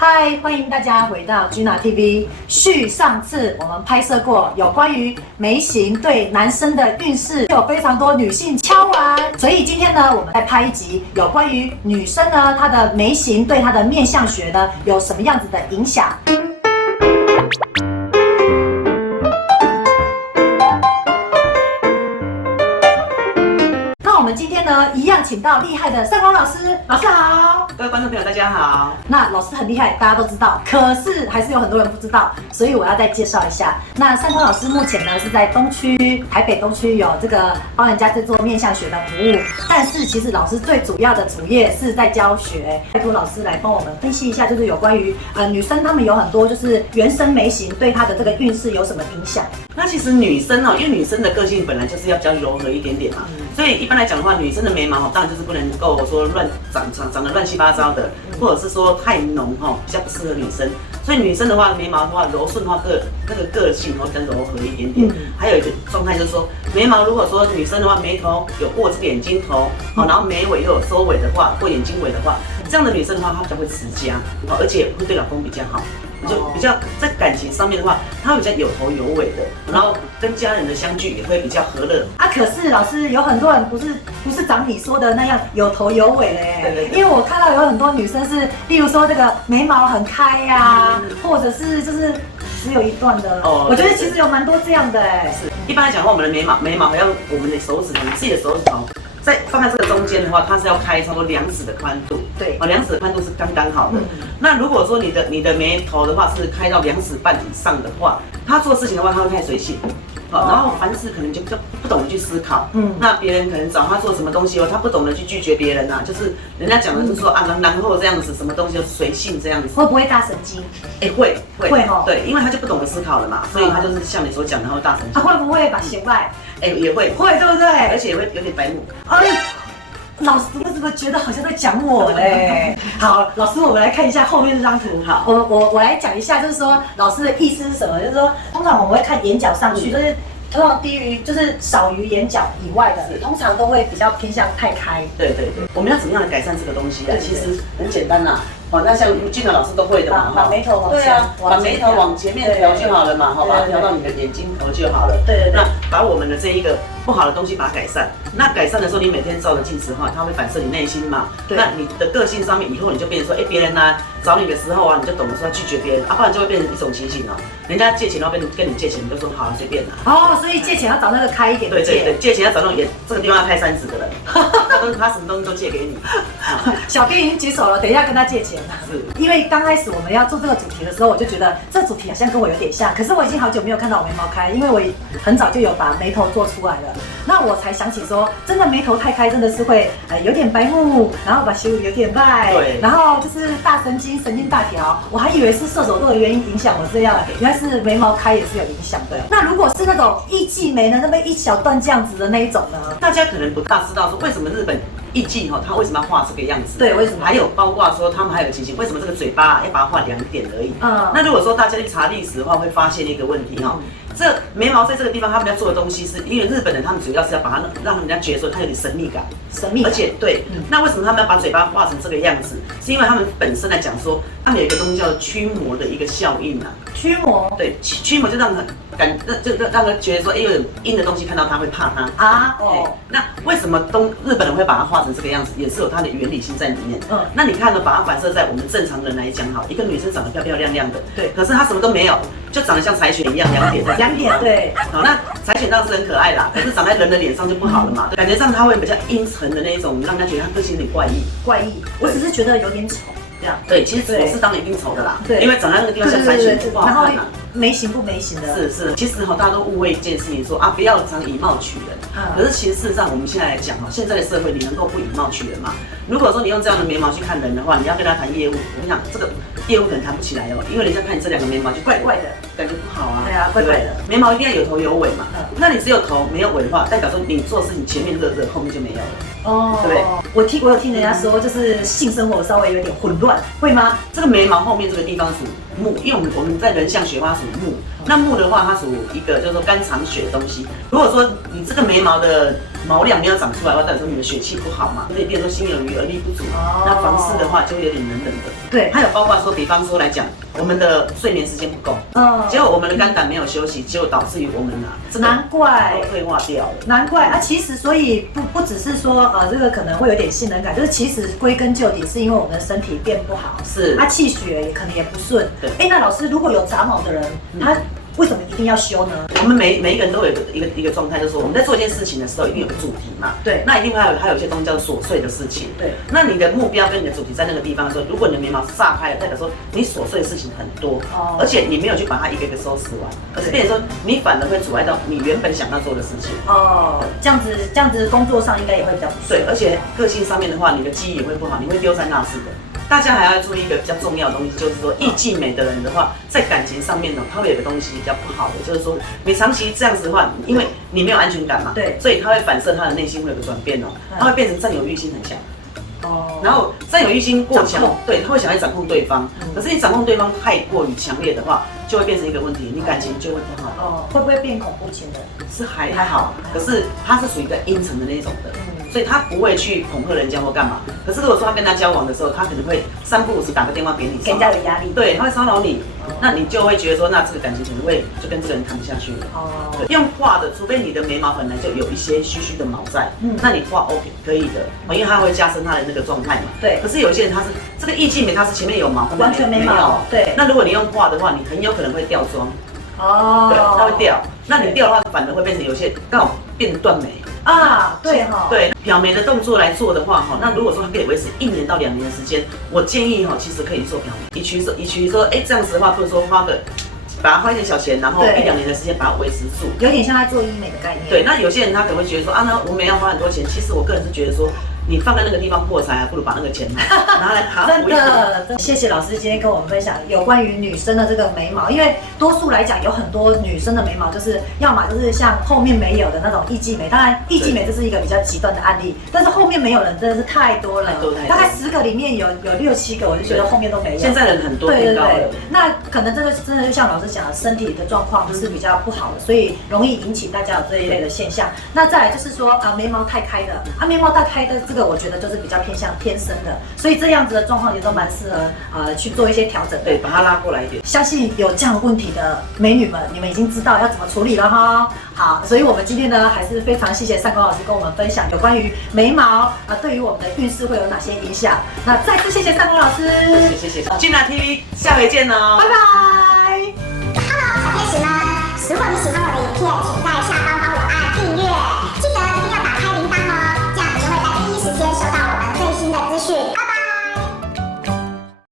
嗨，欢迎大家回到 Gina TV。续上次我们拍摄过有关于眉形对男生的运势，有非常多女性敲完，所以今天呢，我们再拍一集有关于女生呢，她的眉形对她的面相学呢有什么样子的影响。我们今天呢，一样请到厉害的善光老师，老师好，各位观众朋友大家好。那老师很厉害，大家都知道，可是还是有很多人不知道，所以我要再介绍一下。那善光老师目前呢是在东区，台北东区有这个帮人家在做面相学的服务，但是其实老师最主要的主业是在教学。拜托老师来帮我们分析一下，就是有关于女生她们有很多就是原生眉形对她的这个运势有什么影响？那其实女生因为女生的个性本来就是要比较柔和一点点嘛，所以一般来讲的话，女生的眉毛当然就是不能够说乱长得乱七八糟的，或者是说太浓比较不适合女生。所以女生的话，眉毛的话柔顺的话，个性会更柔和一点点。还有一个状态就是说，眉毛如果说女生的话，眉头有过这个眼睛头，然后眉尾又有收尾的话，过眼睛尾的话，这样的女生的话，她比较会持家，而且会对老公比较好。就比较在感情上面的话，他会比较有头有尾的，然后跟家人的相聚也会比较和乐啊。可是老师有很多人不是长你说的那样有头有尾嘞，对，因为我看到有很多女生是，例如说这个眉毛很开呀，或者是就是只有一段的。我觉得其实有蛮多这样的哎。是，一般来讲的话，我们的眉毛好像我们的手指头，自己的手指头。在放在这个中间的话，它是要开差不多2指的宽度，对，2指的宽度是刚刚好的。那如果说你的眉头的话是开到2指半以上的话，他做事情的话他会太随性，然后凡事可能就不懂得去思考。那别人可能找他做什么东西他不懂得去拒绝别人啊，就是人家讲的就是说然后这样子，什么东西就随性这样子。会不会大神经？会对，因为他就不懂得思考了嘛，所以他就是像你所讲的，他会大神经。会不会把显外？也会，对不对？而且也会有点白目。老师，我怎么觉得好像在讲我嘞？好，老师，我们来看一下后面这张图。好，我来讲一下，就是说老师的意思是什么？就是说，通常我们会看眼角上去，就是通常低于就是少于眼角以外的，通常都会比较偏向太开。对，我们要怎么样来改善这个东西啊？其实很简单啦。那像俊的老师都会的嘛，把眉头往前，把眉头往前面调就好了嘛，把它调到你的眼睛头就好了。对。那把我们的这一个不好的东西把它改善。那改善的时候，你每天照着镜子的话，它会反射你内心嘛。那你的个性上面以后你就变成说，别人找你的时候你就懂得说要拒绝别人不然就会变成一种情形人家借钱然后跟你借钱，你就说好随便所以借钱要找那个开一点的借。对，借钱要找那种这个地方要开3指的人，他什么东西都借给你。小编已经举手了，等一下跟他借钱。是，因为刚开始我们要做这个主题的时候，我就觉得这主题好像跟我有点像，可是我已经好久没有看到我眉毛开，因为我很早就有把眉头做出来了。那我才想起说，真的眉头太开，真的是会有点白目，然后把修有点败，对，然后就是大神经大条。我还以为是射手座的原因影响我这样，原来是眉毛开也是有影响的。那如果是那种一季眉呢，那么一小段这样子的那一种呢？大家可能不大知道说为什么日本艺伎他为什么要画这个样子？对，为什么？还有包括说他们还有个情形，为什么这个嘴巴要把它画2点而已？那如果说大家去查历史的话，会发现一个问题这眉毛在这个地方，他们要做的东西是因为日本人他们主要是要把它让人家觉得说它有点神秘感，而且对，那为什么他们要把嘴巴画成这个样子？是因为他们本身来讲说，他们有一个东西叫驱魔的一个效应驱魔？对，驱魔就让人觉得说，有点阴的东西看到他会怕他那为什么日本人会把它画成这个样子，也是有它的原理性在里面。那你看把它反射在我们正常人来讲一个女生长得漂漂亮亮的，对，可是她什么都没有，就长得像柴犬一样2点的。2点，对。那柴犬倒是很可爱啦，可是长在人的脸上就不好了嘛，感觉上它会比较阴沉的那一种，让人家觉得它个性有点怪异。我只是觉得有点丑。对，其实我是当然一定丑的啦，对，因为长在那个地方像柴犬不好看嘛。眉形不眉形的，是，其实大家都误会一件事情，说不要常以貌取人。可是其实事实上，我们现在来讲现在的社会你能够不以貌取人吗？如果说你用这样的眉毛去看人的话，你要跟他谈业务，我跟你讲，这个业务可能谈不起来因为人家看你这2个眉毛就怪怪的，感觉不好啊。对啊，怪怪的。眉毛一定要有头有尾嘛。那你只有头没有尾的话，代表说你做事情前面热，后面就没有了。对，我有听人家说，就是性生活稍微有点混乱，会吗？这个眉毛后面这个地方属木，因为我们在人相学它属木，那木的话它属一个叫做肝藏血的东西。如果说你这个眉毛的毛量没有长出来的话，代表说你的血气不好嘛，所以变成说心有余而力不足。那房事的话就会有点冷冷的。对，还有包括说，比方说来讲，我们的睡眠时间不够，结果我们的肝胆没有休息，结果导致于我们难怪都退化掉了。难怪啊，其实所以不只是说这个可能会有点性能感，就是其实归根究底是因为我们的身体变不好，是气血也可能也不顺。对，那老师如果有杂毛的人，他为什么一定要修呢？我们每一个人都有一个状态，就是说我们在做一件事情的时候，一定有个主题嘛。对，那一定还有一些东西叫做琐碎的事情。对，那你的目标跟你的主题在那个地方的时候，如果你的眉毛炸开了，代表说你琐碎的事情很多，而且你没有去把它一个一个收拾完，而是变成说你反而会阻碍到你原本想要做的事情。这样子工作上应该也会比较不顺。对，而且个性上面的话，你的记忆也会不好，你会丢三落四的。大家还要注意一个比较重要的东西，就是说意气美的人的话，在感情上面呢，他会有个东西比较不好的，就是说你长期这样子的话，因为你没有安全感嘛，对，所以他会反射他的内心会有个转变哦，他会变成占有欲心很强。然后占有欲心过强，对，他会想要掌控对方。可是你掌控对方太过于强烈的话，就会变成一个问题，你感情就会不好。会不会变恐怖情人？是还好，可是他是属于一个阴沉的那种的。所以他不会去恐吓人家或干嘛。可是如果说他跟他交往的时候，他可能会3不5时打个电话给你，给人家有压力。对，他会骚扰你，那你就会觉得说，那这个感情可能会就跟这个人谈不下去了。对，用画的，除非你的眉毛本来就有一些虚虚的毛在，那你画 OK 可以的，因为它会加深他的那个状态嘛。对。可是有些人他是这个意境眉，他是前面有毛，完全没毛。对。那如果你用画的话，你很有可能会掉妆。对，它会掉。那你掉的话，反而会变成有些刚好变成断眉。对哈，对，漂眉的动作来做的话哈，那如果说它可以维持1年到2年的时间，我建议哈，其实可以做漂眉。与其说这样子的话，不如说把它花一点小钱，然后1、2年的时间把它维持住，有点像在做医美的概念。对，那有些人他可能会觉得说那我们要花很多钱，其实我个人是觉得说，你放在那个地方破财不如把那个钱拿来真的，谢谢老师今天跟我们分享有关于女生的这个眉毛，因为多数来讲有很多女生的眉毛就是要么就是像后面没有的那种艺伎眉，当然艺伎眉这是一个比较极端的案例，但是后面没有人真的是太多了，大概10个里面有6、7个，我就觉得后面都没有。现在人很多，对，那可能真的就像老师讲的，身体的状况是比较不好的，所以容易引起大家有这一类的现象。那再来就是说眉毛太开的，眉毛太开的这个我觉得就是比较偏向天生的，所以这样子的状况也都蛮适合去做一些调整的。对，把它拉过来一点。相信有这样问题的美女们，你们已经知道要怎么处理了哈。好，所以我们今天呢还是非常谢谢善光老师跟我们分享有关于眉毛对于我们的运势会有哪些影响。那再次谢谢善光老师，谢谢。金娜 TV 下回见哦，拜拜。Hello，小天使们，如果你喜欢我的影片，请在下方